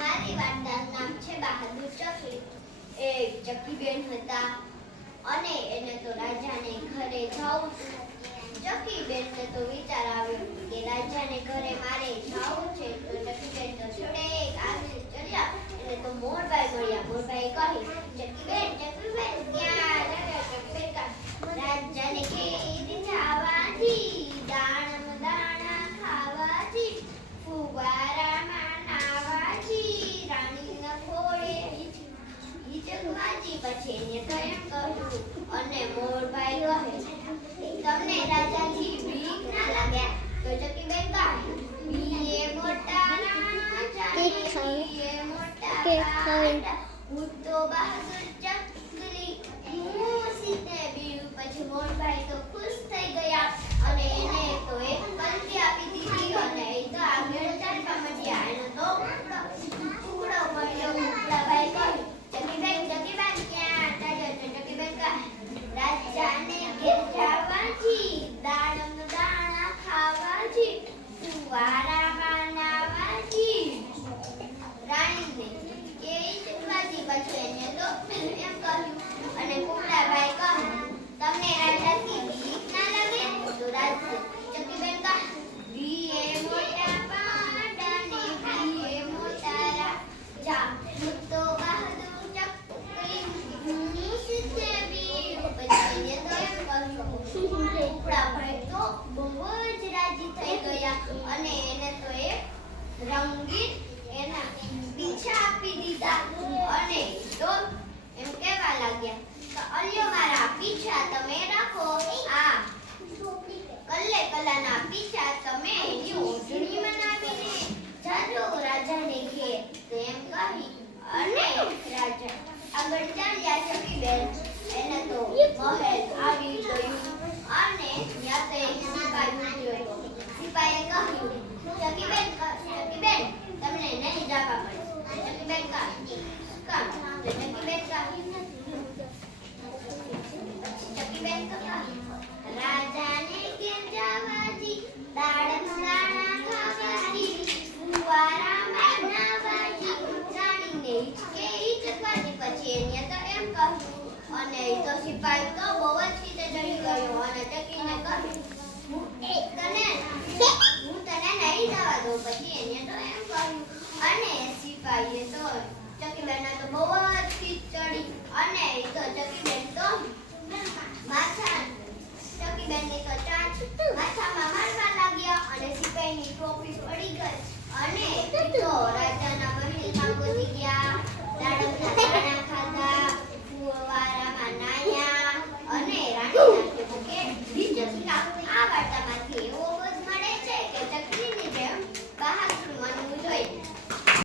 મારી વાર્તાનું નામ છે બહાદુર ચકી. એક ચકીબેન હતા અને એને તો રાજાને ઘરે જવું હતું. ચકીબેનને તો વિચાર આવ્યો કે રાજાને ઘરે મારે જવું છે. તો ચકીબેન તો છોડેક આગળ ચાલ્યા. એને તો મોરબાઈ મળ્યા. મોરબાઈ કહી, ચકીબેન ક્યાં રહ્યા? ચકીબેન કહે, રાજાને ઘેર જવાથી, દાણા દાણા ખાવાથી, ફુવારામાં નાવાથી, રાણીના ખોળે હિચકવાથી. પછી એને તો એમ કહ્યું અને મોરબાઈ કહે, તમને રાજાથી બીક ના લાગે? તો ચકીબેન કહે, બીએ મોટા રાજા બીએ મોટા પાટા, હું તો બહાદુર ચકલી, હું સીધે બીયું. પછી મોરબાઈ તો ખુશ થઈ ગયા અને એને તો એક પલટી આપી દીધી અને એ તો આગળ ચાલવા માંડ્યા. એનો તો ટુકડો મળ્યો. મોરબાઈ કહ્યું, ચકીબેન ક્યાં હતા? ચકીબેન કહે, રાજાને ઘેર જવાથી, દાણા દાણા ખાવાથી, ફુવારામાં નાવાથી, રાણીને કે હિચકવાથી. પછી એને તો એમ કહ્યું અને કુકડાભાઈ કહે, તમને રાજાથી બીક ના લાગે? તો ચકીબેન કહે, બીએ મોટા પાડા ને બીએ મોટા રાજા, હું તો બહાદુર ચકલી, હું સીધે બીયું. પછી એને તો એમ કહ્યું. કુકડાભાઈ તો બહુ જ રાજી થઈ ગયા અને એને તો એક રંગીન એના પીછા આપી દીધા અને તો એમ કહેવા લાગ્યા, અલ્યો મારા પીછા તમે રાખો, આ કલ્લે કલાના પીછા તમે એની ઓઢણી બનાવીને જાજો રાજાને ઘેર. તો એમ કહી અને રાજા આગળ ચાલ્યા. ચકીબેન એને તો મહેલ આવી ગયું અને ત્યાં તો એક સિપાઈ ઉભો હતો. સિપાઈએ કહ્યું, ચકીબેન તમને નહીં જવા મળે. ચકીબેન કહે, કામ? તો ચકીબેન કહે, રાજાને ઘેર જવાથી, દાણા દાણા ખાવાથી, ફુવારામાં નાવાથી, રાણીને હિચકવાથી. પછી એને તો એમ કહ્યું અને એ તો સિપાઈ તો બહુ જ રીતે ડરી ગયો અને ચકીને કહ્યું, હું તને નહીં જવા દઉં. પછી એને તો એમ કહ્યું અને સિપાઈએ તો ચકીબેનને તો બહુ જ ખીચ ચડી અને એ તો ચકીબેન તો માથા